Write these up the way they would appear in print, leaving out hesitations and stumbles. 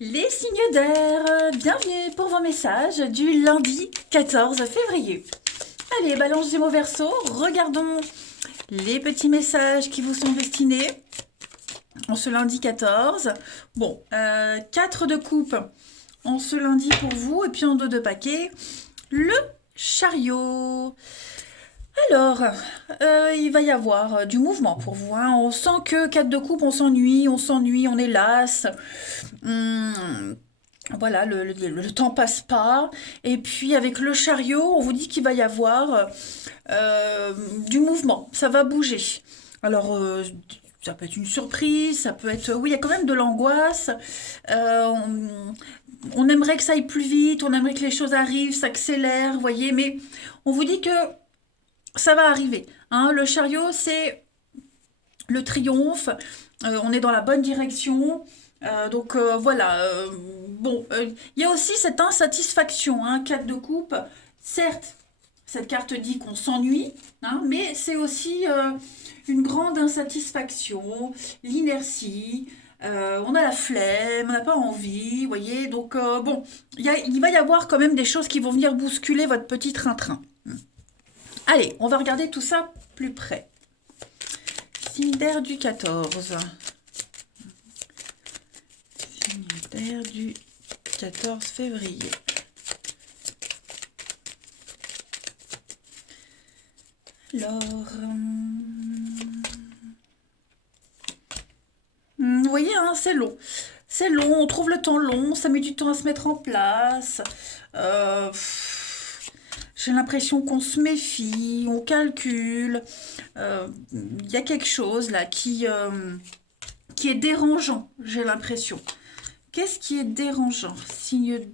Les signes d'air, bienvenue pour vos messages du lundi 14 février. Allez, balance Gémeaux Verseau, regardons les petits messages qui vous sont destinés en ce lundi 14. Bon, 4 de coupe en ce lundi pour vous, et puis en dos de paquet, le chariot. Alors, il va y avoir du mouvement pour vous, hein. On sent que 4 de coupe, on s'ennuie, on est las. Hum, voilà, le temps passe pas. Et puis avec le chariot, on vous dit qu'il va y avoir du mouvement, ça va bouger. Alors, ça peut être une surprise, ça peut être... Oui, il y a quand même de l'angoisse. Euh, on aimerait que ça aille plus vite, on aimerait que les choses arrivent, s'accélèrent, vous voyez, mais on vous dit que ça va arriver, hein. Le chariot, c'est le triomphe. On est dans la bonne direction. Donc voilà. Bon, il y a aussi cette insatisfaction, hein, 4 de coupe. Certes, cette carte dit qu'on s'ennuie, hein, mais c'est aussi une grande insatisfaction, l'inertie. On a la flemme, on n'a pas envie, vous voyez. Donc bon, il va y avoir quand même des choses qui vont venir bousculer votre petit train-train. Allez, on va regarder tout ça plus près. Signe d'air du 14. Signe d'air du 14 février. Alors, vous voyez, hein, c'est long. C'est long, on trouve le temps long, ça met du temps à se mettre en place. Euh, j'ai l'impression qu'on se méfie, on calcule. Il y a quelque chose là qui est dérangeant, j'ai l'impression. Qu'est-ce qui est dérangeant? Signe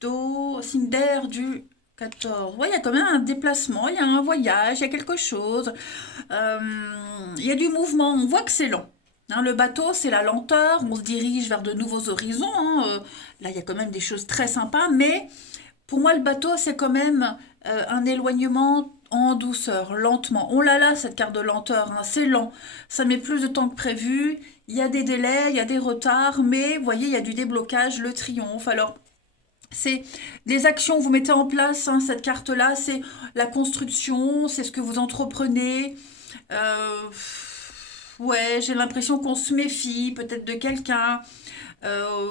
d'eau, signe d'air du 14. Ouais, il y a quand même un déplacement, il y a un voyage, il y a quelque chose. Euh, il y a du mouvement, on voit que c'est lent. Hein, le bateau, c'est la lenteur, on se dirige vers de nouveaux horizons, hein. Là, il y a quand même des choses très sympas, mais pour moi, le bateau, c'est quand même un éloignement en douceur, lentement. On l'a là, cette carte de lenteur, hein, c'est lent. Ça met plus de temps que prévu. Il y a des délais, il y a des retards, mais vous voyez, il y a du déblocage, le triomphe. Alors, c'est des actions que vous mettez en place, hein, cette carte-là, c'est la construction, c'est ce que vous entreprenez. Euh, ouais, j'ai l'impression qu'on se méfie peut-être de quelqu'un.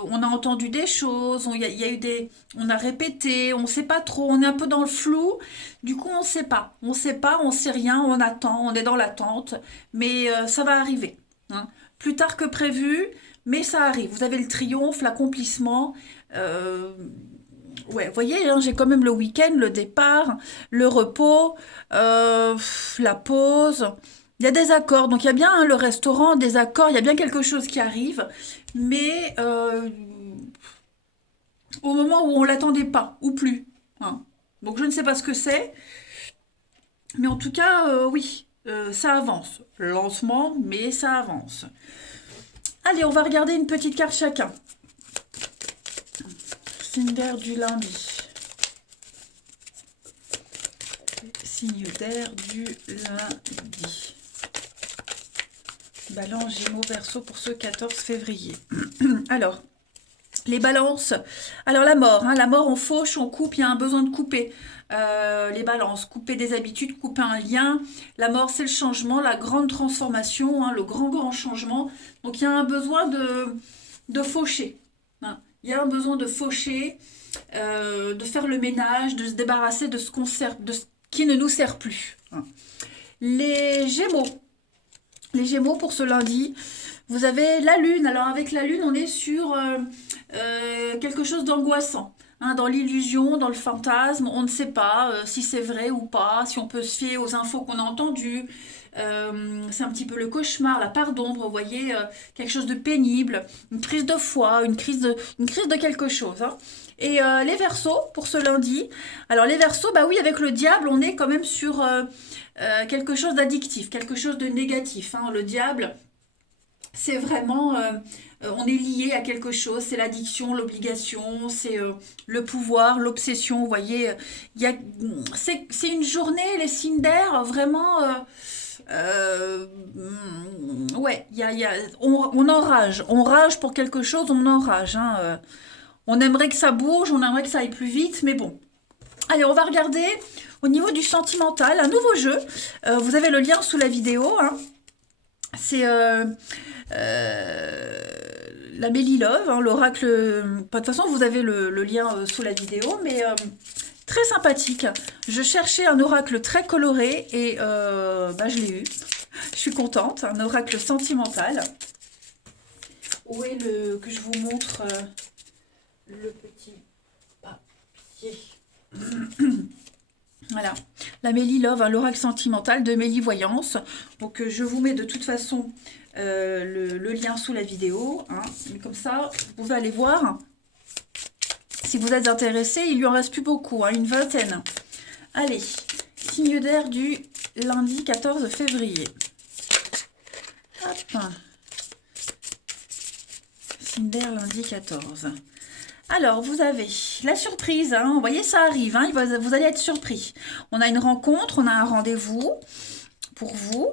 On a entendu des choses, il y a eu on a répété, on ne sait pas trop, on est un peu dans le flou. Du coup, on sait pas, on sait rien, on attend, on est dans l'attente, mais ça va arriver, hein. Plus tard que prévu, mais ça arrive. Vous avez le triomphe, l'accomplissement. Euh, ouais, vous voyez, hein, j'ai quand même le week-end, le départ, le repos, la pause. Il y a des accords, donc il y a bien, hein, le restaurant, des accords, il y a bien quelque chose qui arrive, mais au moment où on l'attendait pas, ou plus, hein. Donc je ne sais pas ce que c'est, mais en tout cas, oui, ça avance. Lentement, mais ça avance. Allez, on va regarder une petite carte chacun. Signe d'air du lundi. Signe d'air du lundi. Balance, Gémeaux, Verseau pour ce 14 février. Alors, les balances. Alors la mort, hein, la mort, on fauche, on coupe, il y a un besoin de couper. Les balances, couper des habitudes, couper un lien. La mort, c'est le changement, la grande transformation, hein, le grand changement. Donc il y a un besoin de faucher, hein. Il y a un besoin de faucher, de faire le ménage, de se débarrasser de de ce qui ne nous sert plus, hein. Les Gémeaux. Les Gémeaux pour ce lundi, vous avez la Lune. Alors avec la Lune, on est sur quelque chose d'angoissant, hein, dans l'illusion, dans le fantasme. On ne sait pas si c'est vrai ou pas, si on peut se fier aux infos qu'on a entendues. C'est un petit peu le cauchemar, la part d'ombre, vous voyez, quelque chose de pénible, une crise de foi, une crise de quelque chose, hein. Et les Verseaux pour ce lundi. Alors les Verseaux, bah oui, avec le diable, on est quand même sur quelque chose d'addictif, quelque chose de négatif, hein. Le diable, c'est vraiment, on est lié à quelque chose, c'est l'addiction, l'obligation, c'est le pouvoir, l'obsession, vous voyez, il y a, c'est une journée, les signes d'air, vraiment, Ouais, on enrage. On rage pour quelque chose, on enrage. Hein, on aimerait que ça bouge, on aimerait que ça aille plus vite, mais bon. Allez, on va regarder au niveau du sentimental, un nouveau jeu. Vous avez le lien sous la vidéo. Hein. C'est la Mélie Love, hein, l'oracle. De toute façon, vous avez le lien sous la vidéo, mais très sympathique. Je cherchais un oracle très coloré et bah, je l'ai eu. Je suis contente, un oracle sentimental. Où est le que je vous montre le petit papier. Voilà, la Mélie Love, hein, l'oracle sentimental de Mélie Voyance. Donc je vous mets de toute façon le lien sous la vidéo. Hein. Comme ça, vous pouvez aller voir. Si vous êtes intéressé, il lui en reste plus beaucoup, hein, une vingtaine. Allez, signe d'air du lundi 14 février. Hop. Signe d'air lundi 14. Alors, vous avez la surprise, hein, vous voyez, ça arrive, hein, vous allez être surpris. On a une rencontre, on a un rendez-vous pour vous,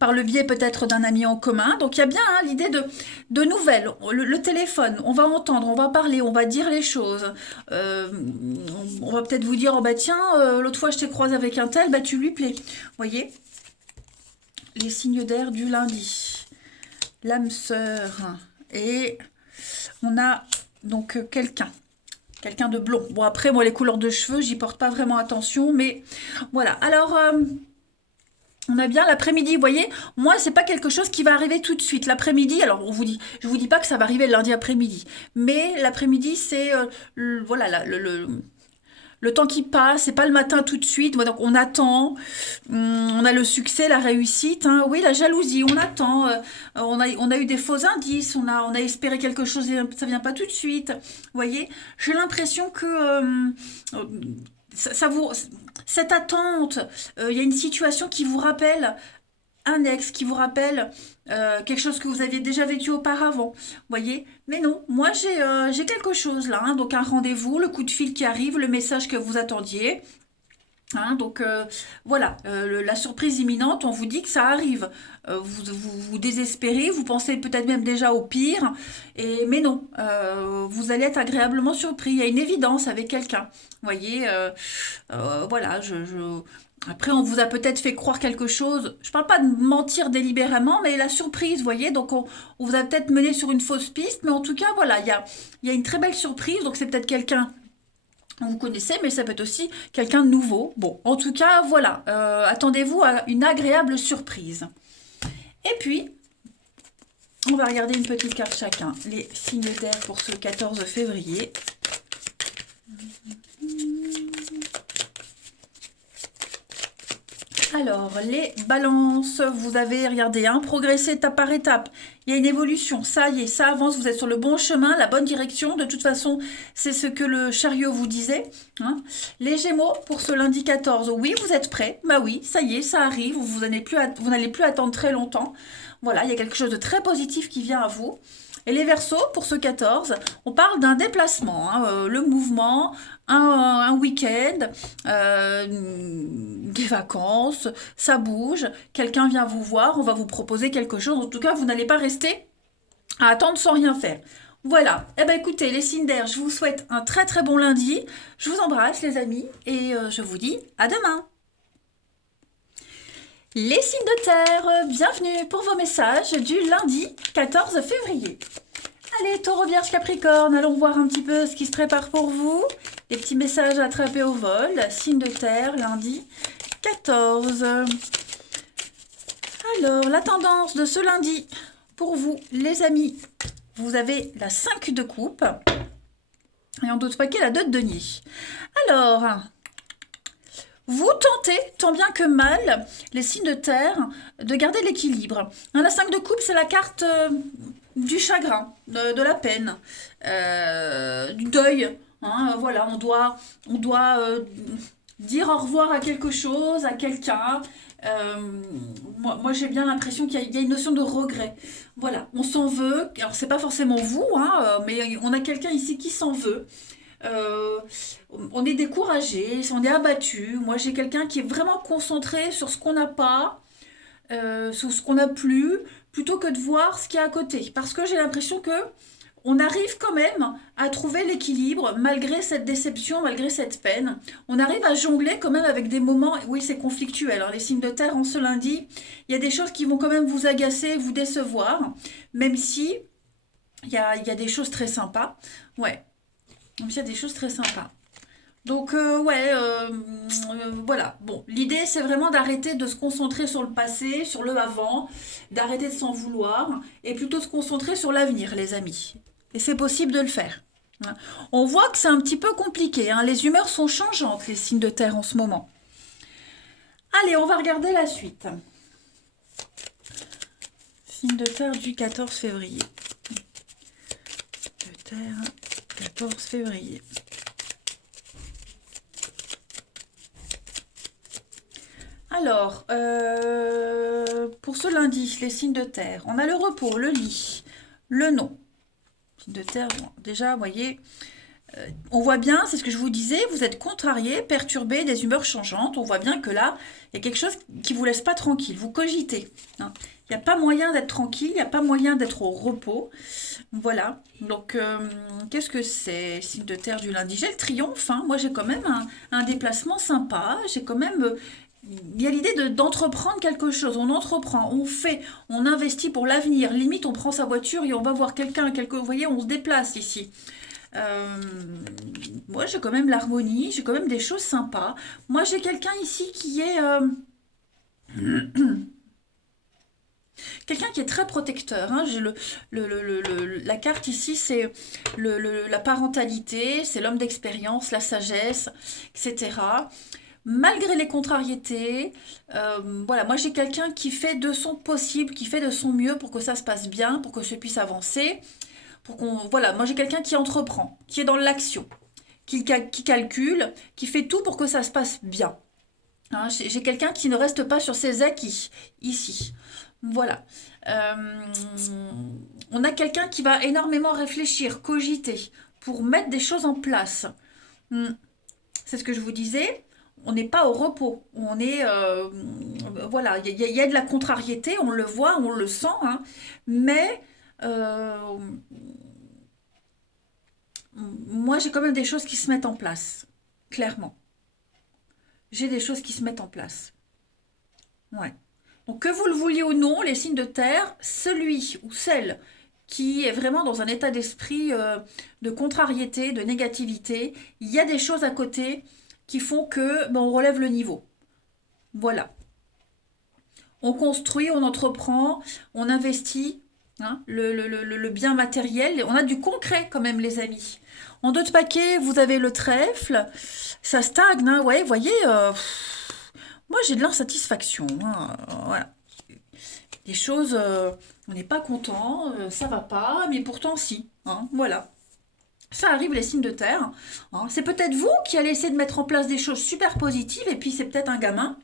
par le biais peut-être d'un ami en commun. Donc, il y a bien hein, l'idée de nouvelles. Le téléphone, on va entendre, on va parler, on va dire les choses. On va peut-être vous dire, oh bah tiens, l'autre fois je t'ai croisé avec un tel, bah tu lui plais. Vous voyez, les signes d'air du lundi. L'âme sœur. Et on a... Donc, quelqu'un de blond. Bon, après, moi, les couleurs de cheveux, j'y porte pas vraiment attention, mais voilà. Alors, on a bien l'après-midi, vous voyez. Moi, c'est pas quelque chose qui va arriver tout de suite. L'après-midi, alors, je vous dis pas que ça va arriver le lundi après-midi, mais l'après-midi, c'est, voilà, le temps qui passe, c'est pas le matin tout de suite. Donc on attend, on a le succès, la réussite. Hein. Oui, la jalousie, on attend. On a eu des faux indices, on a espéré quelque chose et ça vient pas tout de suite. Vous voyez, j'ai l'impression que ça vous, cette attente, il y a une situation qui vous rappelle un ex qui vous rappelle quelque chose que vous aviez déjà vécu auparavant, voyez. Mais non, moi j'ai quelque chose là, hein, donc un rendez-vous, le coup de fil qui arrive, le message que vous attendiez. Hein, donc voilà, la surprise imminente, on vous dit que ça arrive. Vous désespérez, vous pensez peut-être même déjà au pire, mais non, vous allez être agréablement surpris. Il y a une évidence avec quelqu'un. Vous voyez, voilà, après, on vous a peut-être fait croire quelque chose. Je parle pas de mentir délibérément, mais la surprise, vous voyez. Donc, on vous a peut-être mené sur une fausse piste, mais en tout cas, voilà, il y a une très belle surprise. Donc, c'est peut-être quelqu'un que vous connaissez, mais ça peut être aussi quelqu'un de nouveau. Bon, en tout cas, voilà. Attendez-vous à une agréable surprise. Et puis, on va regarder une petite carte chacun. Les signes d'air pour ce 14 février. Alors, les balances, vous avez, regardez, hein, progressé étape par étape. Il y a une évolution, ça y est, ça avance, vous êtes sur le bon chemin, la bonne direction. De toute façon, c'est ce que le chariot vous disait. Hein. Les Gémeaux, pour ce lundi 14, oui, vous êtes prêts. Bah oui, ça y est, ça arrive, vous n'allez plus attendre très longtemps. Voilà, il y a quelque chose de très positif qui vient à vous. Et les Verseaux, pour ce 14, on parle d'un déplacement, hein, le mouvement, un week-end, des vacances, ça bouge, quelqu'un vient vous voir, on va vous proposer quelque chose. En tout cas, vous n'allez pas rester à attendre sans rien faire. Voilà, eh ben écoutez, les signes d'air, je vous souhaite un très très bon lundi. Je vous embrasse les amis et je vous dis à demain. Les signes de terre, bienvenue pour vos messages du lundi 14 février. Allez, Taureau, Vierge, Capricorne, allons voir un petit peu ce qui se prépare pour vous. Les petits messages attrapés au vol, signe de terre, lundi 14. Alors, la tendance de ce lundi pour vous, les amis, vous avez la 5 de coupe et en d'autres paquets la 2 de denier. Alors, vous tentez, tant bien que mal, les signes de terre, de garder l'équilibre. Hein, la 5 de coupe, c'est la carte du chagrin, de la peine, du deuil. Hein, voilà, on doit dire au revoir à quelque chose, à quelqu'un. Moi j'ai bien l'impression qu'il y a une notion de regret. Voilà, on s'en veut. Alors, c'est pas forcément vous, hein, mais on a quelqu'un ici qui s'en veut. euh, on est découragé, on est abattu. Moi, j'ai quelqu'un qui est vraiment concentré sur ce qu'on n'a pas, sur ce qu'on n'a plus, plutôt que de voir ce qu'il y a à côté. Parce que j'ai l'impression que on arrive quand même à trouver l'équilibre malgré cette déception, malgré cette peine. On arrive à jongler quand même avec des moments, oui, c'est conflictuel. Alors, les signes de terre en ce lundi, il y a des choses qui vont quand même vous agacer, vous décevoir, même si il y a des choses très sympas. Ouais, même s'il y a des choses très sympas. Donc, ouais, voilà. Bon, l'idée, c'est vraiment d'arrêter de se concentrer sur le passé, sur le avant, d'arrêter de s'en vouloir, et plutôt de se concentrer sur l'avenir, les amis. Et c'est possible de le faire. Hein. On voit que c'est un petit peu compliqué, hein. Les humeurs sont changeantes, les signes de terre en ce moment. Allez, on va regarder la suite. Signe de terre du 14 février. De terre, 14 février. Alors, pour ce lundi, les signes de terre, on a le repos, le lit, le non. Signe de terre, bon, déjà, vous voyez, on voit bien, c'est ce que je vous disais, vous êtes contrarié, perturbé, des humeurs changeantes. On voit bien que là, il y a quelque chose qui ne vous laisse pas tranquille. Vous cogitez. Hein. Il n'y a pas moyen d'être tranquille, il n'y a pas moyen d'être au repos. Voilà. Donc, qu'est-ce que c'est, signe de terre du lundi? J'ai le triomphe. Hein. Moi, j'ai quand même un déplacement sympa. J'ai quand même. Il y a l'idée d'entreprendre quelque chose. On entreprend, on fait, on investit pour l'avenir. Limite, on prend sa voiture et on va voir quelqu'un. Vous voyez, on se déplace ici. Euh, Moi, j'ai quand même l'harmonie, j'ai quand même des choses sympas. Moi, j'ai quelqu'un ici qui est quelqu'un qui est très protecteur. Hein. J'ai la carte ici, c'est la parentalité, c'est l'homme d'expérience, la sagesse, etc. Malgré les contrariétés, voilà, moi j'ai quelqu'un qui fait de son possible, qui fait de son mieux pour que ça se passe bien, pour que je puisse avancer. Voilà, moi j'ai quelqu'un qui entreprend, qui est dans l'action, qui calcule, qui fait tout pour que ça se passe bien. Hein, j'ai quelqu'un qui ne reste pas sur ses acquis, ici. Voilà. Euh, on a quelqu'un qui va énormément réfléchir, cogiter, pour mettre des choses en place. Hmm. C'est ce que je vous disais. On n'est pas au repos. On est, voilà, il y a de la contrariété, on le voit, on le sent, hein, mais euh, moi, j'ai quand même des choses qui se mettent en place, clairement. J'ai des choses qui se mettent en place. Ouais. Donc, que vous le vouliez ou non, les signes de terre, celui ou celle qui est vraiment dans un état d'esprit de contrariété, de négativité, il y a des choses à côté qui font que ben, on relève le niveau. Voilà. On construit, on entreprend, on investit, hein, le bien matériel. On a du concret quand même, les amis. En deux de paquet, vous avez le trèfle. Ça stagne, hein, ouais, vous voyez. Moi, j'ai de l'insatisfaction. Hein, voilà. Des choses, on n'est pas content, ça va pas, mais pourtant si. Hein, voilà. Ça arrive les signes de terre. Hein. C'est peut-être vous qui allez essayer de mettre en place des choses super positives, et puis c'est peut-être un gamin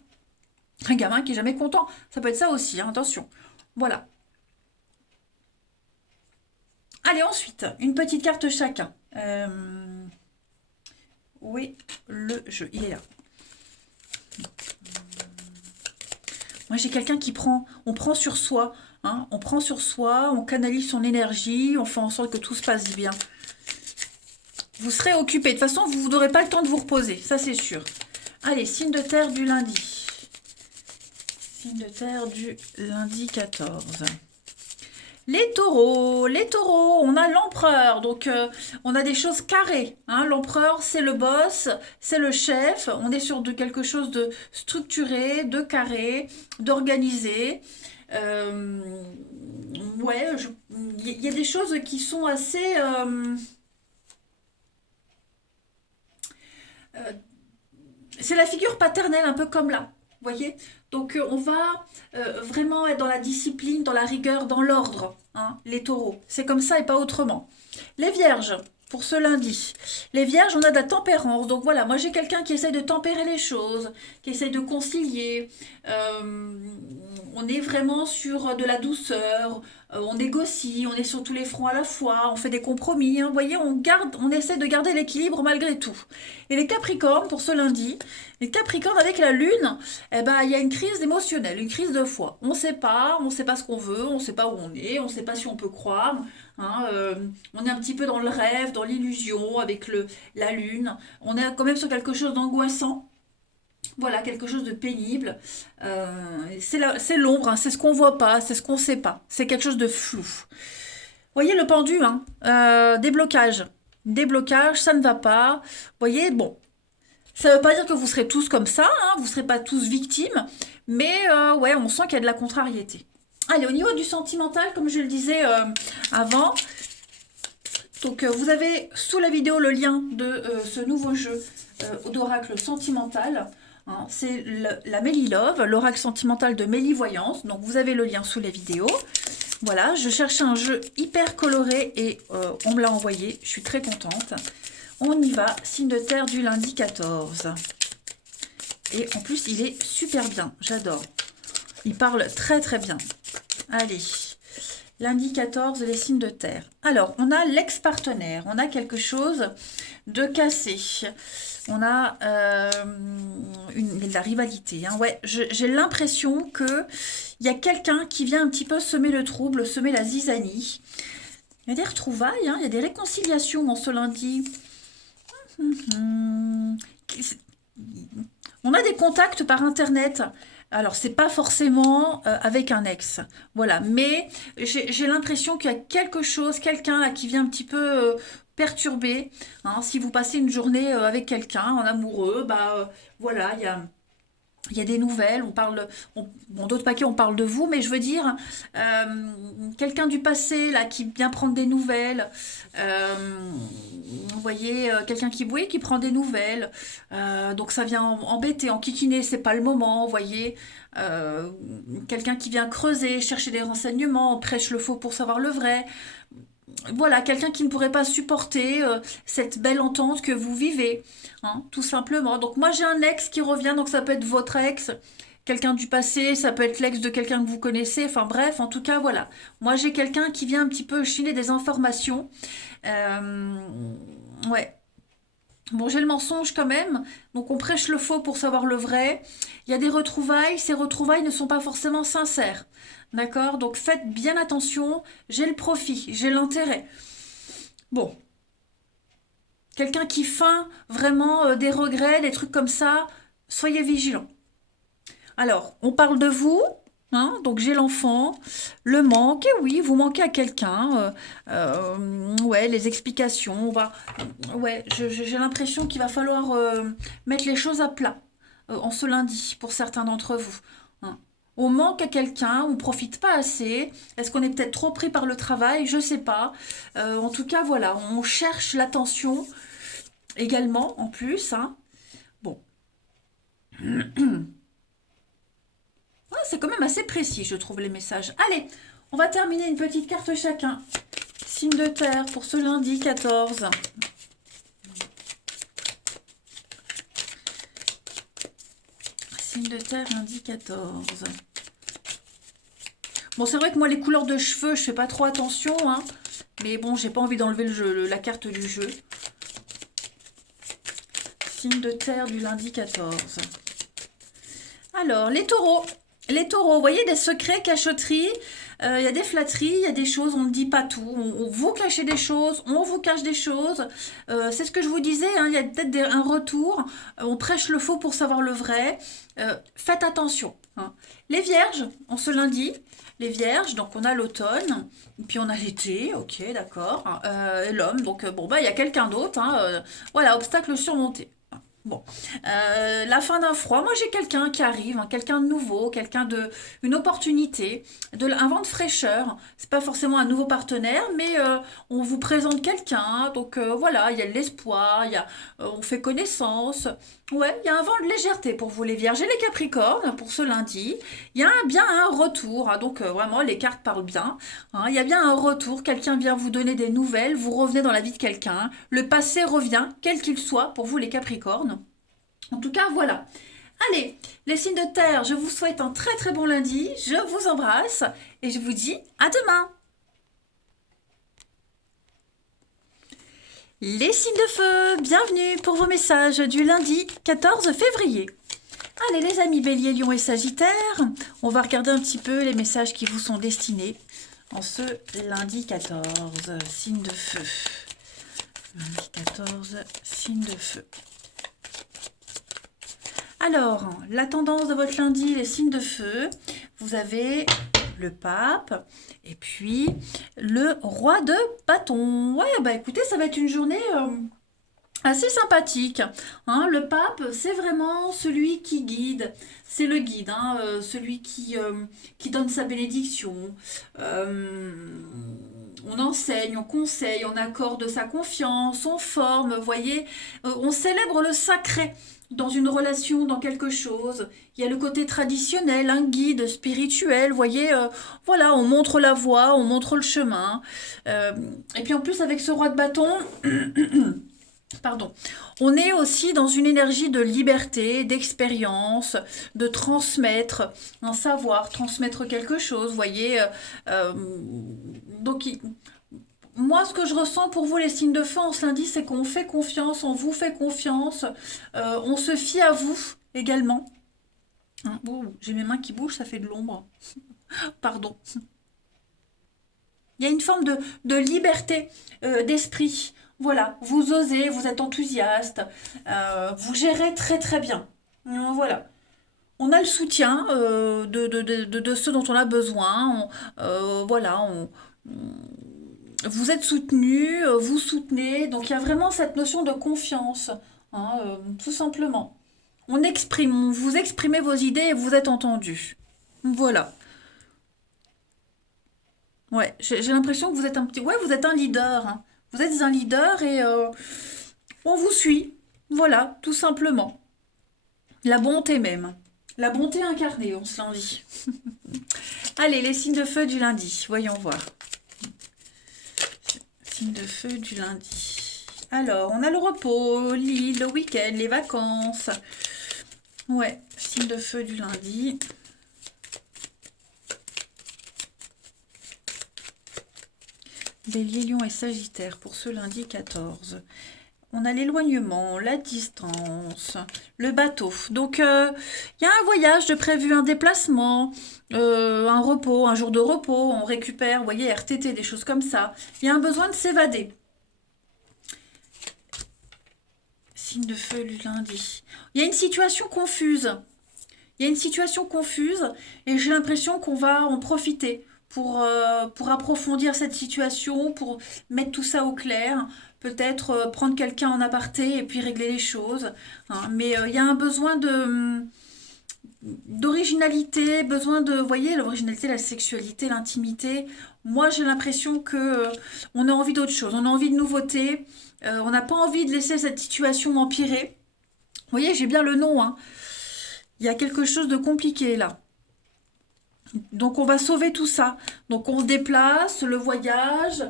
qui est jamais content. Ça peut être ça aussi, hein, attention. Voilà. Allez, ensuite, une petite carte chacun. Où est le jeu? Il est là. Moi, j'ai quelqu'un qui prend, on prend sur soi, hein, on prend sur soi, on canalise son énergie, on fait en sorte que tout se passe bien. Vous serez occupé. De toute façon, vous n'aurez pas le temps de vous reposer, ça c'est sûr. Allez, signe de terre du lundi. Signe de terre du lundi 14. Les taureaux, on a l'empereur, donc on a des choses carrées. Hein. L'empereur, c'est le boss, c'est le chef. On est sur quelque chose de structuré, de carré, d'organisé. Euh, ouais, il y a des choses qui sont assez. Euh, c'est la figure paternelle, un peu comme là. Vous voyez? Donc on va vraiment être dans la discipline, dans la rigueur, dans l'ordre, hein, les taureaux. C'est comme ça et pas autrement. Les vierges, pour ce lundi. Les vierges, on a de la tempérance. Donc voilà, moi j'ai quelqu'un qui essaye de tempérer les choses, qui essaye de concilier. On est vraiment sur de la douceur, on négocie, on est sur tous les fronts à la fois, on fait des compromis. Hein. Vous voyez, on essaie de garder l'équilibre malgré tout. Et les Capricornes, pour ce lundi, les Capricornes avec la Lune, eh ben, il y a une crise émotionnelle, une crise de foi. On ne sait pas ce qu'on veut, on ne sait pas où on ne sait pas si on peut croire. Hein, on est un petit peu dans le rêve, dans l'illusion avec la Lune. On est quand même sur quelque chose d'angoissant. Voilà, quelque chose de pénible. C'est l'ombre, hein, c'est ce qu'on voit pas, c'est ce qu'on sait pas. C'est quelque chose de flou. Voyez le pendu, hein, déblocage. Déblocage, ça ne va pas. Voyez, bon, ça ne veut pas dire que vous serez tous comme ça, hein, vous ne serez pas tous victimes, mais ouais, on sent qu'il y a de la contrariété. Allez, au niveau du sentimental, comme je le disais avant, donc vous avez sous la vidéo le lien de ce nouveau jeu d'oracle sentimental. Hein, c'est la Mélie Love, l'oracle sentimental de Mélie Voyance. Donc vous avez le lien sous la vidéo. Voilà, je cherchais un jeu hyper coloré et on me l'a envoyé. Je suis très contente. On y va, signe de terre du lundi 14. Et en plus, il est super bien, j'adore. Il parle très très bien. Allez, lundi 14, les signes de terre. Alors, on a l'ex-partenaire, on a quelque chose de cassé. On a de la rivalité. Hein. Ouais, j'ai l'impression qu'il y a quelqu'un qui vient un petit peu semer le trouble, semer la zizanie. Il y a des retrouvailles, hein, il y a des réconciliations en ce lundi. On a des contacts par internet. Alors, c'est pas forcément avec un ex. Voilà, mais j'ai l'impression qu'il y a quelque chose, quelqu'un là qui vient un petit peu perturber. Hein. Si vous passez une journée avec quelqu'un en amoureux, bah voilà, il y a des nouvelles, bon, d'autres paquets, on parle de vous, mais je veux dire, quelqu'un du passé, là, qui vient prendre des nouvelles, vous voyez, quelqu'un qui prend des nouvelles, donc ça vient embêter, enquiquiner, c'est pas le moment, vous voyez, quelqu'un qui vient creuser, chercher des renseignements, prêche le faux pour savoir le vrai, voilà, quelqu'un qui ne pourrait pas supporter cette belle entente que vous vivez, hein, tout simplement. Donc moi j'ai un ex qui revient, donc ça peut être votre ex, quelqu'un du passé, ça peut être l'ex de quelqu'un que vous connaissez, enfin bref, en tout cas voilà. Moi j'ai quelqu'un qui vient un petit peu chiner des informations. Ouais. Bon, j'ai le mensonge quand même, donc on prêche le faux pour savoir le vrai. Il y a des retrouvailles, ces retrouvailles ne sont pas forcément sincères. D'accord? Donc faites bien attention, j'ai le profit, j'ai l'intérêt. Bon, quelqu'un qui feint vraiment des regrets, des trucs comme ça, soyez vigilants. Alors, on parle de vous, hein, donc j'ai l'enfant, le manque, et oui, vous manquez à quelqu'un. Ouais, les explications, ouais, j'ai l'impression qu'il va falloir mettre les choses à plat en ce lundi pour certains d'entre vous. Hein. On manque à quelqu'un, on profite pas assez. Est-ce qu'on est peut-être trop pris par le travail? Je sais pas. En tout cas, voilà, on cherche l'attention également, en plus. Hein. Bon. Ouais, c'est quand même assez précis, je trouve, les messages. Allez, on va terminer une petite carte chacun. Signe de terre pour ce lundi 14. Signe de terre, lundi 14. Bon, c'est vrai que moi, les couleurs de cheveux, je fais pas trop attention. Hein, mais bon, j'ai pas envie d'enlever la carte du jeu. Signe de terre du lundi 14. Alors, les taureaux. Les taureaux, vous voyez, des secrets, cachotteries, il y a des flatteries, il y a des choses, on ne dit pas tout. On vous cache des choses, on vous cache des choses. C'est ce que je vous disais, hein, il y a peut-être un retour. On prêche le faux pour savoir le vrai. Faites attention. Hein. Les vierges, on se lundi. Les vierges, donc on a l'automne, puis on a l'été, ok, d'accord. Et l'homme, donc bon, bah il y a quelqu'un d'autre. Hein, voilà, obstacle surmonté. Bon, la fin d'un froid, moi j'ai quelqu'un qui arrive, hein, quelqu'un de nouveau, une opportunité, un vent de fraîcheur. C'est pas forcément un nouveau partenaire, mais on vous présente quelqu'un, donc voilà, il y a de l'espoir, on fait connaissance. Ouais, il y a un vent de légèreté pour vous les Vierges et les Capricornes pour ce lundi. Il y a bien un retour, hein, donc vraiment les cartes parlent bien. Hein, il y a bien un retour, quelqu'un vient vous donner des nouvelles, vous revenez dans la vie de quelqu'un. Le passé revient, quel qu'il soit, pour vous les Capricornes. En tout cas, voilà. Allez, les signes de terre, je vous souhaite un très très bon lundi, je vous embrasse et je vous dis à demain. Les signes de feu, bienvenue pour vos messages du lundi 14 février. Allez les amis Bélier, Lion et Sagittaire, on va regarder un petit peu les messages qui vous sont destinés en ce lundi 14, signe de feu. Lundi 14, signe de feu. Alors, la tendance de votre lundi, les signes de feu, vous avez le pape et puis le roi de bâton. Ouais, bah écoutez, ça va être une journée assez sympathique. Hein. Le pape, c'est vraiment celui qui guide, c'est le guide, hein, celui qui donne sa bénédiction. On enseigne, on conseille, on accorde sa confiance, on forme, vous voyez, on célèbre le sacré dans une relation, dans quelque chose. Il y a le côté traditionnel, un guide spirituel, vous voyez, voilà, on montre la voie, on montre le chemin. Et puis en plus, avec ce roi de bâton, pardon, on est aussi dans une énergie de liberté, d'expérience, de transmettre un savoir, transmettre quelque chose, vous voyez. Donc, moi, ce que je ressens pour vous, les signes de feu, en ce lundi, c'est qu'on fait confiance, on vous fait confiance, on se fie à vous également. Hein, oh, j'ai mes mains qui bougent, ça fait de l'ombre. Pardon. Il y a une forme de liberté d'esprit. Voilà, vous osez, vous êtes enthousiaste, vous gérez très très bien. Voilà. On a le soutien de ceux dont on a besoin. Voilà, vous êtes soutenu, vous soutenez. Donc il y a vraiment cette notion de confiance, hein, tout simplement. Vous exprimez vos idées et vous êtes entendu. Voilà. Ouais, j'ai l'impression que vous êtes un petit. Ouais, vous êtes un leader. Hein. Vous êtes un leader et on vous suit. Voilà, tout simplement. La bonté même. La bonté incarnée, on se l'en dit. Allez, les signes de feu du lundi. Voyons voir. Signes de feu du lundi. Alors, on a le repos, l'île, le week-end, les vacances. Ouais, signe de feu du lundi. Bélier, Lion et Sagittaire pour ce lundi 14. On a l'éloignement, la distance, le bateau. Donc, il y a un voyage de prévu, un déplacement, un repos, un jour de repos, on récupère, vous voyez, RTT, des choses comme ça. Il y a un besoin de s'évader. Signe de feu le lundi. Il y a une situation confuse. Il y a une situation confuse et j'ai l'impression qu'on va en profiter pour approfondir cette situation, pour mettre tout ça au clair, peut-être prendre quelqu'un en aparté et puis régler les choses. Hein. Mais il y a un besoin d'originalité, besoin de, vous voyez, l'originalité, la sexualité, l'intimité. Moi, j'ai l'impression que on a envie d'autre chose, on a envie de nouveautés, on n'a pas envie de laisser cette situation empirer. Vous voyez, j'ai bien le nom, hein. Il y a quelque chose de compliqué là. Donc on va sauver tout ça. Donc on se déplace, le voyage,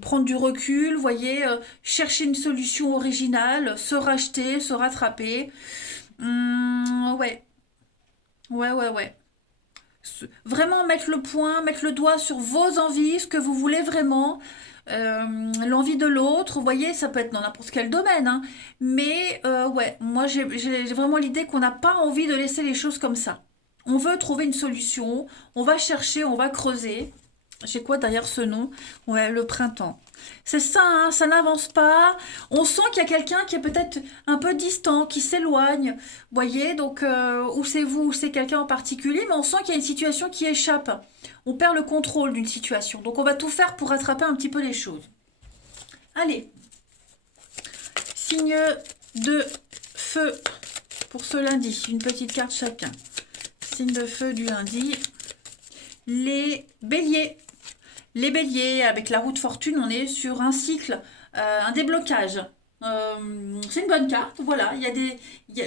prendre du recul, vous voyez, chercher une solution originale, se racheter, se rattraper. Ouais, ouais. Vraiment mettre le point, mettre le doigt sur vos envies, ce que vous voulez vraiment, l'envie de l'autre, vous voyez, ça peut être dans n'importe quel domaine, hein. Mais ouais, moi j'ai vraiment l'idée qu'on n'a pas envie de laisser les choses comme ça. On veut trouver une solution, on va chercher, on va creuser. J'ai quoi derrière ce nom? Ouais, le printemps. C'est ça, hein, ça n'avance pas. On sent qu'il y a quelqu'un qui est peut-être un peu distant, qui s'éloigne. Vous voyez, donc, ou c'est vous, ou c'est quelqu'un en particulier, mais on sent qu'il y a une situation qui échappe. On perd le contrôle d'une situation. Donc, on va tout faire pour rattraper un petit peu les choses. Allez. Signe de feu pour ce lundi. Une petite carte chacun. Signe de feu du lundi. Les béliers. Les béliers, avec la roue de fortune, on est sur un cycle, un déblocage. C'est une bonne carte, voilà.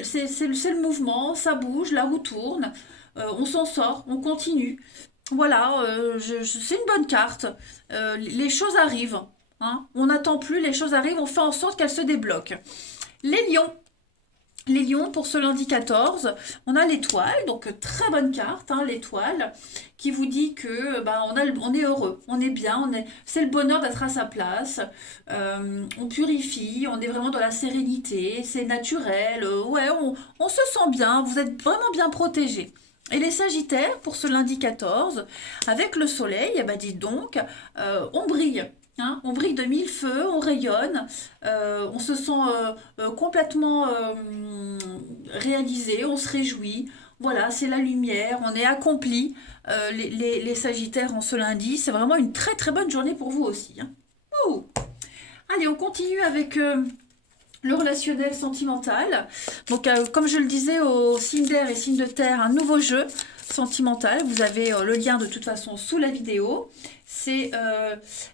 C'est le mouvement, ça bouge, la roue tourne. On s'en sort, on continue. Voilà, c'est une bonne carte. Les choses arrivent. Hein. On n'attend plus, les choses arrivent, on fait en sorte qu'elles se débloquent. Les lions. Les lions, pour ce lundi 14, on a l'étoile, donc très bonne carte, hein, l'étoile, qui vous dit que on est heureux, on est bien, c'est le bonheur d'être à sa place, on purifie, on est vraiment dans la sérénité, c'est naturel, ouais, on se sent bien, vous êtes vraiment bien protégés. Et les Sagittaires, pour ce lundi 14, avec le soleil, eh ben, dites donc, on brille. Hein, on brille de mille feux, on rayonne, on se sent complètement réalisé, on se réjouit. Voilà, c'est la lumière, on est accompli. Les Sagittaires en ce lundi, c'est vraiment une très très bonne journée pour vous aussi. Hein. Ouh. Allez, on continue avec le relationnel sentimental. Donc, comme je le disais, aux signes d'air et signes de terre, un nouveau jeu sentimental. Vous avez le lien de toute façon sous la vidéo. C'est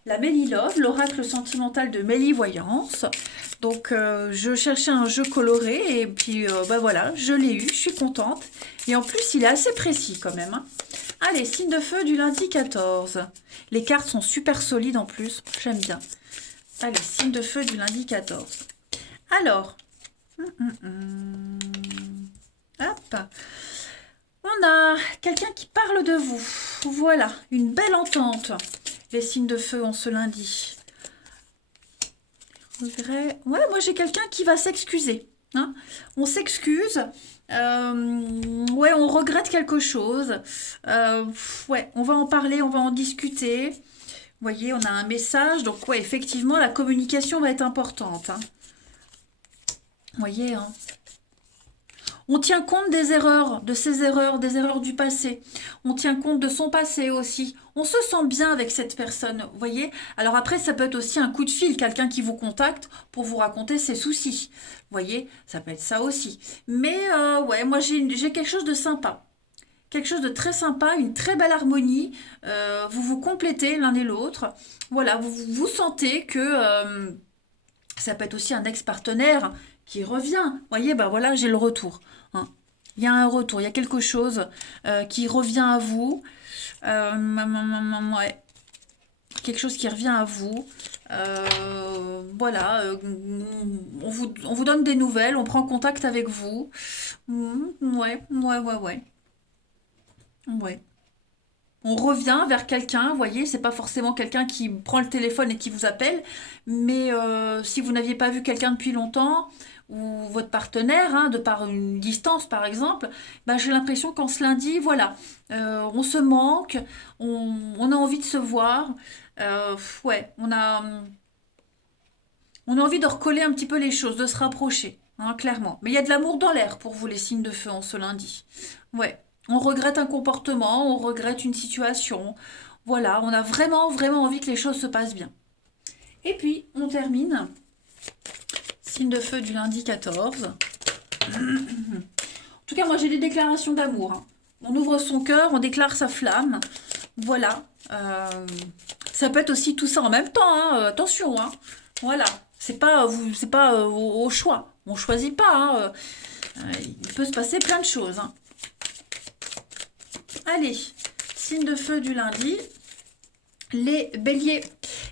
la Mélie Love, l'oracle sentimental de Mélie Voyance. Donc, je cherchais un jeu coloré et puis, voilà, je l'ai eu, je suis contente. Et en plus, il est assez précis quand même. Hein. Allez, signe de feu du lundi 14. Les cartes sont super solides en plus, j'aime bien. Allez, signe de feu du lundi 14. Alors, hop, on a quelqu'un qui parle de vous. Voilà, une belle entente. Les signes de feu en ce lundi. Regret. Ouais, moi j'ai quelqu'un qui va s'excuser. Hein. On s'excuse. Ouais, on regrette quelque chose. Ouais, on va en parler, on va en discuter. Vous voyez, on a un message. Donc, ouais, effectivement, la communication va être importante. Hein. Vous voyez, hein. On tient compte des erreurs, des erreurs du passé. On tient compte de son passé aussi. On se sent bien avec cette personne, vous voyez. Alors après, ça peut être aussi un coup de fil, quelqu'un qui vous contacte pour vous raconter ses soucis. Vous voyez, ça peut être ça aussi. Mais ouais, moi j'ai quelque chose de sympa. Quelque chose de très sympa, une très belle harmonie. Vous vous complétez l'un et l'autre. Voilà, vous sentez que ça peut être aussi un ex-partenaire qui revient. Vous voyez, bah voilà, j'ai le retour. Hein. Il y a un retour, il y a quelque chose qui revient à vous. Ouais. Quelque chose qui revient à vous. Voilà, on vous donne des nouvelles, on prend contact avec vous. Ouais. Ouais. On revient vers quelqu'un, vous voyez, c'est pas forcément quelqu'un qui prend le téléphone et qui vous appelle, mais si vous n'aviez pas vu quelqu'un depuis longtemps, ou votre partenaire, hein, de par une distance par exemple, bah, j'ai l'impression qu'en ce lundi, voilà, on se manque, on a envie de se voir, ouais, on a envie de recoller un petit peu les choses, de se rapprocher, hein, clairement. Mais il y a de l'amour dans l'air pour vous, les signes de feu en ce lundi. Ouais. On regrette un comportement, on regrette une situation. Voilà, on a vraiment, vraiment envie que les choses se passent bien. Et puis, on termine. Signe de feu du lundi 14. En tout cas, moi, j'ai des déclarations d'amour. Hein. On ouvre son cœur, on déclare sa flamme. Voilà. Ça peut être aussi tout ça en même temps. Hein. Attention. Hein. Voilà. C'est pas au choix. On choisit pas. Hein. Il peut se passer plein de choses. Hein. Allez, signe de feu du lundi. Les béliers.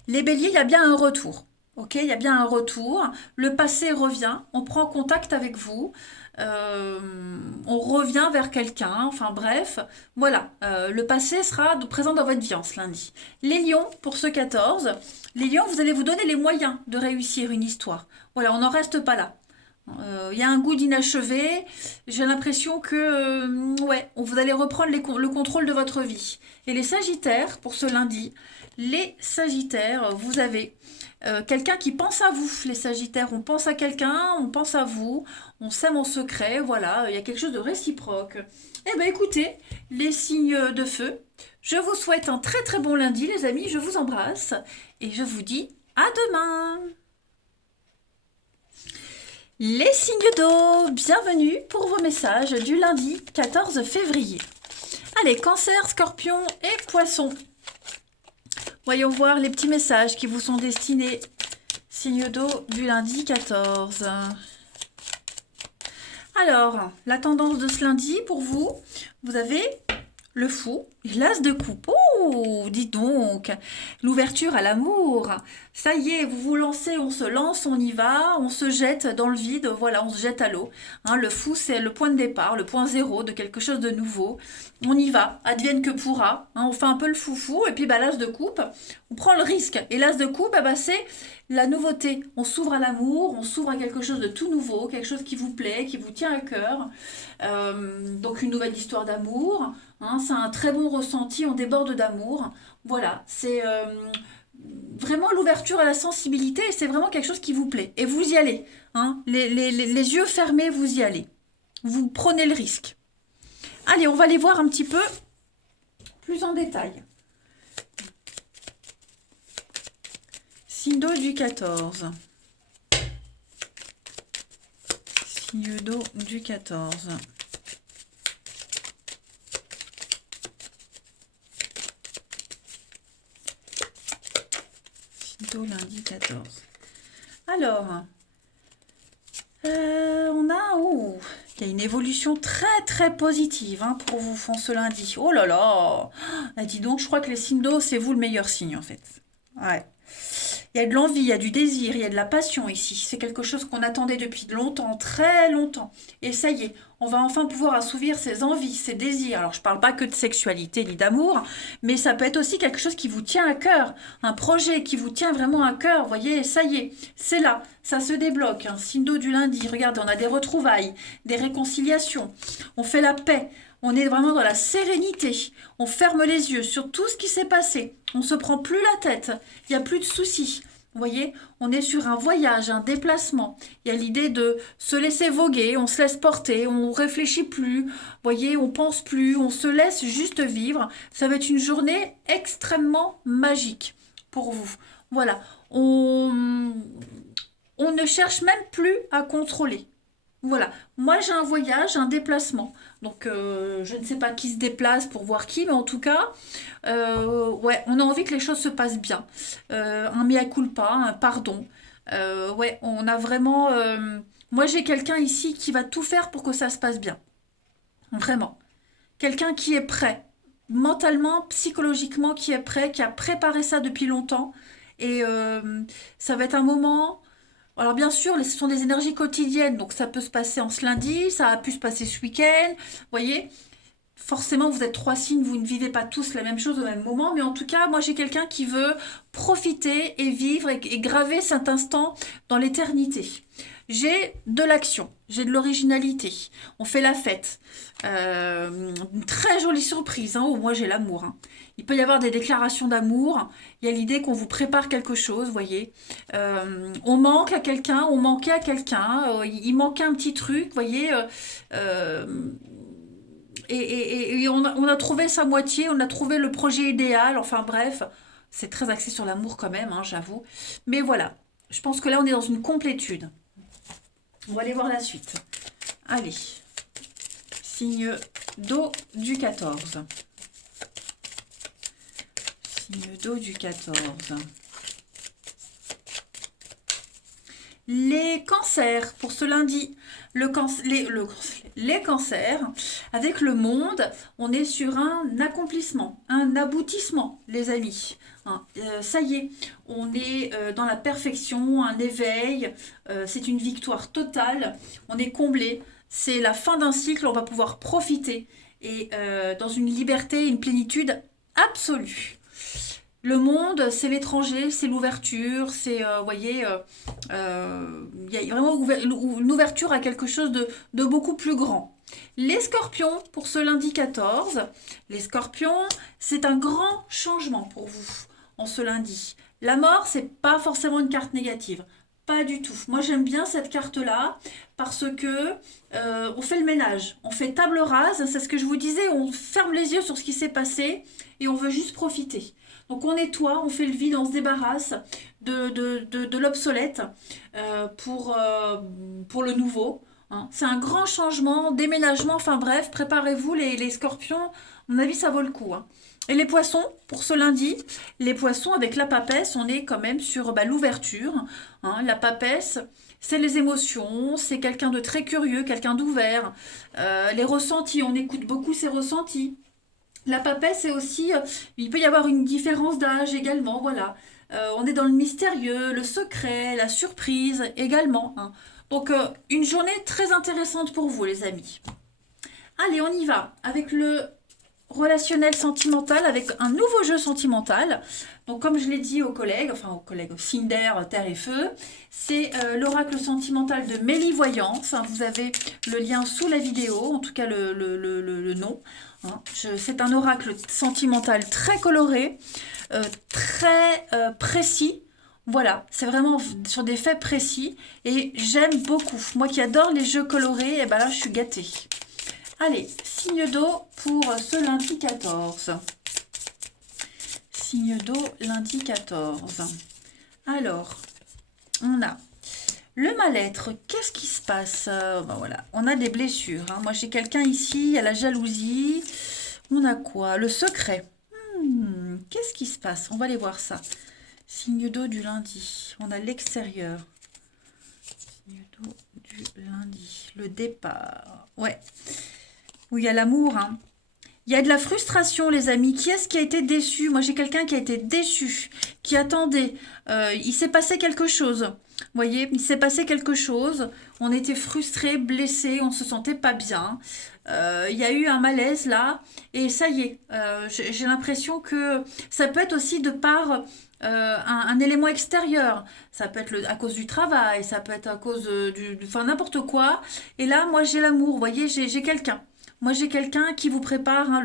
Les béliers, il y a bien un retour. Ok, il y a bien un retour. Le passé revient. On prend contact avec vous. On revient vers quelqu'un. Enfin bref, voilà. Le passé sera présent dans votre vie en ce lundi. Les lions, pour ce 14. Les lions, vous allez vous donner les moyens de réussir une histoire. Voilà, on n'en reste pas là. Il y a un goût d'inachevé. J'ai l'impression que ouais, vous allez reprendre le contrôle de votre vie. Et les Sagittaires, pour ce lundi, les Sagittaires, vous avez quelqu'un qui pense à vous. Les Sagittaires, on pense à quelqu'un, on pense à vous, on s'aime en secret, voilà, il y a quelque chose de réciproque. Eh bien écoutez, les signes de feu, je vous souhaite un très très bon lundi les amis, je vous embrasse et je vous dis à demain. Les signes d'eau, bienvenue pour vos messages du lundi 14 février. Allez, Cancer, Scorpion et Poisson. Voyons voir les petits messages qui vous sont destinés. Signe d'eau du lundi 14. Alors, la tendance de ce lundi pour vous, vous avez le fou et l'as de coupe. Oh, dis donc, l'ouverture à l'amour. Ça y est, vous vous lancez, on se lance, on y va, on se jette dans le vide, voilà, on se jette à l'eau. Hein, le fou, c'est le point de départ, le point zéro de quelque chose de nouveau. On y va, advienne que pourra. Hein, on fait un peu le foufou et puis l'as de coupe, on prend le risque. Et l'as de coupe, c'est la nouveauté. On s'ouvre à l'amour, on s'ouvre à quelque chose de tout nouveau, quelque chose qui vous plaît, qui vous tient à cœur. Donc une nouvelle histoire d'amour. Hein, c'est un très bon ressenti, on déborde d'amour. Voilà, c'est vraiment l'ouverture à la sensibilité et c'est vraiment quelque chose qui vous plaît. Et vous y allez. Hein, les yeux fermés, vous y allez. Vous prenez le risque. Allez, on va les voir un petit peu plus en détail. Signe d'eau du 14. Signe d'eau du 14. Lundi 14. Alors, on a... Oh, il y a une évolution très très positive hein, pour vous ce lundi. Oh là là dis donc, je crois que les signes d'eau, c'est vous le meilleur signe en fait. Ouais. Il y a de l'envie, il y a du désir, il y a de la passion ici. C'est quelque chose qu'on attendait depuis longtemps, très longtemps. Et ça y est, on va enfin pouvoir assouvir ses envies, ses désirs. Alors, je ne parle pas que de sexualité ni d'amour, mais ça peut être aussi quelque chose qui vous tient à cœur. Un projet qui vous tient vraiment à cœur. Vous voyez, ça y est, c'est là. Ça se débloque. Un signe d'eau du lundi. Regardez, on a des retrouvailles, des réconciliations. On fait la paix. On est vraiment dans la sérénité. On ferme les yeux sur tout ce qui s'est passé. On ne se prend plus la tête. Il n'y a plus de soucis. Vous voyez, on est sur un voyage, un déplacement. Il y a l'idée de se laisser voguer, on se laisse porter, on réfléchit plus. Vous voyez, on pense plus, on se laisse juste vivre. Ça va être une journée extrêmement magique pour vous. Voilà, on ne cherche même plus à contrôler. Voilà, moi j'ai un voyage, un déplacement. Donc je ne sais pas qui se déplace pour voir qui, mais en tout cas, ouais, on a envie que les choses se passent bien. Un mea culpa, un pardon. Ouais, on a vraiment... moi j'ai quelqu'un ici qui va tout faire pour que ça se passe bien. Vraiment. Quelqu'un qui est prêt, mentalement, psychologiquement, qui est prêt, qui a préparé ça depuis longtemps. Et ça va être un moment... Alors bien sûr, ce sont des énergies quotidiennes, donc ça peut se passer en ce lundi, ça a pu se passer ce week-end, vous voyez. Forcément, vous êtes trois signes, vous ne vivez pas tous la même chose au même moment, mais en tout cas, moi j'ai quelqu'un qui veut profiter et vivre et graver cet instant dans l'éternité. J'ai de l'action, j'ai de l'originalité, on fait la fête. Une très jolie surprise, hein. Oh, moi j'ai l'amour. Hein. Il peut y avoir des déclarations d'amour, il y a l'idée qu'on vous prépare quelque chose, vous voyez. On manque à quelqu'un, on manquait à quelqu'un, il manquait un petit truc, vous voyez. Et on a trouvé sa moitié, on a trouvé le projet idéal, enfin bref, c'est très axé sur l'amour quand même, hein, j'avoue. Mais voilà, je pense que là on est dans une complétude. On va aller voir la suite. Allez, signe d'eau du 14. Signe d'eau du 14. Les cancers pour ce lundi. Les cancers, avec le monde, on est sur un accomplissement, un aboutissement, les amis. Hein, ça y est, on est dans la perfection, un éveil, c'est une victoire totale, on est comblé, c'est la fin d'un cycle, on va pouvoir profiter et dans une liberté, une plénitude absolue. Le monde, c'est l'étranger, c'est l'ouverture, c'est, vous voyez, il y a vraiment une ouverture à quelque chose de beaucoup plus grand. Les scorpions, pour ce lundi 14, les scorpions, c'est un grand changement pour vous en ce lundi. La mort, c'est pas forcément une carte négative. Pas du tout. Moi, j'aime bien cette carte-là parce que on fait le ménage, on fait table rase. C'est ce que je vous disais. On ferme les yeux sur ce qui s'est passé et on veut juste profiter. Donc on nettoie, on fait le vide, on se débarrasse de l'obsolète pour le nouveau. Hein. C'est un grand changement, déménagement, enfin bref, préparez-vous les scorpions, à mon avis ça vaut le coup. Hein. Et les poissons, pour ce lundi, les poissons avec la papesse, on est quand même sur l'ouverture. Hein. La papesse, c'est les émotions, c'est quelqu'un de très curieux, quelqu'un d'ouvert. Les ressentis, on écoute beaucoup ses ressentis. La papesse, c'est aussi, il peut y avoir une différence d'âge également, voilà. On est dans le mystérieux, le secret, la surprise également. Hein. Donc, une journée très intéressante pour vous, les amis. Allez, on y va avec le relationnel sentimental, avec un nouveau jeu sentimental. Donc, comme je l'ai dit aux collègues Cinder, Terre et Feu, c'est l'oracle sentimental de Mélie Voyance. Hein, vous avez le lien sous la vidéo, en tout cas le nom. Hein. C'est un oracle sentimental très coloré, très précis. Voilà, c'est vraiment sur des faits précis et j'aime beaucoup. Moi qui adore les jeux colorés, et ben là je suis gâtée. Allez, signe d'eau pour ce lundi 14. Signe d'eau lundi 14. Alors, on a le mal-être. Qu'est-ce qui se passe? Ben voilà, on a des blessures. Hein. Moi j'ai quelqu'un ici, il y a la jalousie. On a quoi? Le secret. Qu'est-ce qui se passe? On va aller voir ça. Signe d'eau du lundi. On a l'extérieur. Signe d'eau du lundi. Le départ. Ouais. Où il y a l'amour. Hein. Il y a de la frustration, les amis. Qui est-ce qui a été déçu? Moi, j'ai quelqu'un qui a été déçu, qui attendait. Il s'est passé quelque chose. Vous voyez, il s'est passé quelque chose. On était frustrés, blessés, on se sentait pas bien. Il y a eu un malaise là. Et ça y est, j'ai l'impression que ça peut être aussi de par un élément extérieur. Ça peut être à cause du travail, ça peut être à cause enfin n'importe quoi. Et là, moi, j'ai l'amour. Vous voyez, j'ai quelqu'un. Moi, j'ai quelqu'un qui vous prépare hein,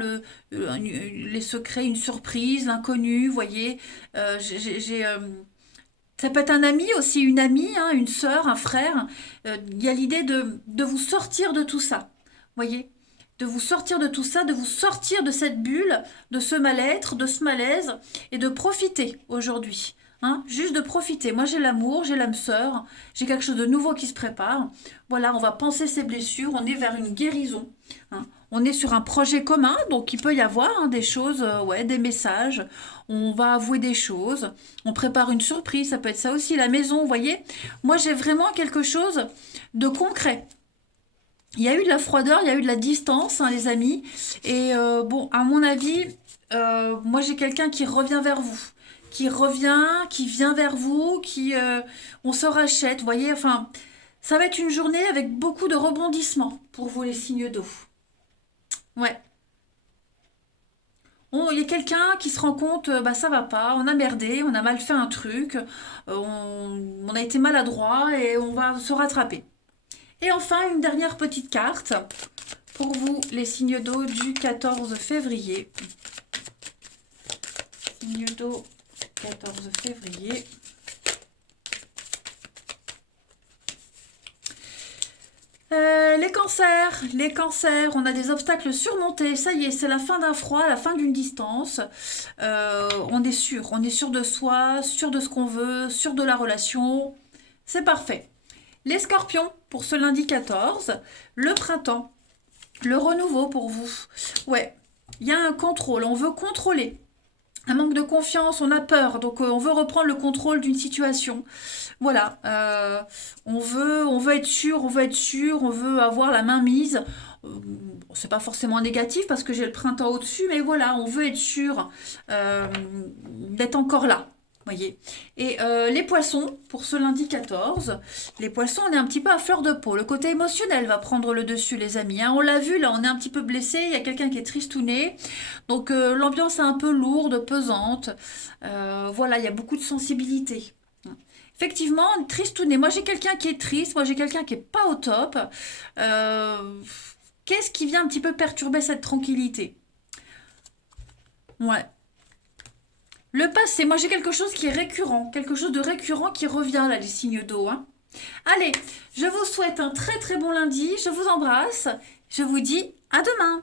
les secrets, une surprise, l'inconnu, vous voyez. Ça peut être un ami aussi, une amie, hein, une sœur, un frère. Il y a l'idée de vous sortir de tout ça, vous voyez. De vous sortir de tout ça, de vous sortir de cette bulle, de ce mal-être, de ce malaise, et de profiter aujourd'hui. Hein, juste de profiter. Moi, j'ai l'amour, j'ai l'âme sœur, j'ai quelque chose de nouveau qui se prépare. Voilà, on va penser ses blessures, on est vers une guérison. Hein. On est sur un projet commun, donc il peut y avoir hein, des choses, ouais, des messages. On va avouer des choses. On prépare une surprise, ça peut être ça aussi, la maison, vous voyez. Moi, j'ai vraiment quelque chose de concret. Il y a eu de la froideur, il y a eu de la distance, hein, les amis. Et bon, à mon avis, moi, j'ai quelqu'un qui revient vers vous. Qui revient, qui vient vers vous, on se rachète, vous voyez, enfin, ça va être une journée avec beaucoup de rebondissements pour vous les signes d'eau. Ouais. Il y a quelqu'un qui se rend compte, bah ça va pas, on a merdé, on a mal fait un truc, on a été maladroit et on va se rattraper. Et enfin, une dernière petite carte pour vous les signes d'eau du 14 février. Signe d'eau 14 février. Les cancers, on a des obstacles surmontés, ça y est, c'est la fin d'un froid, la fin d'une distance. On est sûr de soi, sûr de ce qu'on veut, sûr de la relation. C'est parfait. Les scorpions, pour ce lundi 14, le printemps, le renouveau pour vous. Ouais, il y a un contrôle, on veut contrôler. Un manque de confiance, on a peur, donc on veut reprendre le contrôle d'une situation. Voilà, on veut être sûr, on veut avoir la main mise. C'est pas forcément négatif parce que j'ai le printemps au-dessus, mais voilà, on veut être sûr d'être encore là. Voyez. Et les poissons, pour ce lundi 14, les poissons, on est un petit peu à fleur de peau. Le côté émotionnel va prendre le dessus, les amis. Hein. On l'a vu, là, on est un petit peu blessé. Il y a quelqu'un qui est tristouné. Donc, l'ambiance est un peu lourde, pesante. Voilà, il y a beaucoup de sensibilité. Effectivement, tristouné. Moi, j'ai quelqu'un qui est triste. Moi, j'ai quelqu'un qui est pas au top. Qu'est-ce qui vient un petit peu perturber cette tranquillité? Ouais. Le passé, moi j'ai quelque chose qui est récurrent, quelque chose de récurrent qui revient là, les signes d'eau. Hein. Allez, je vous souhaite un très très bon lundi, je vous embrasse, je vous dis à demain.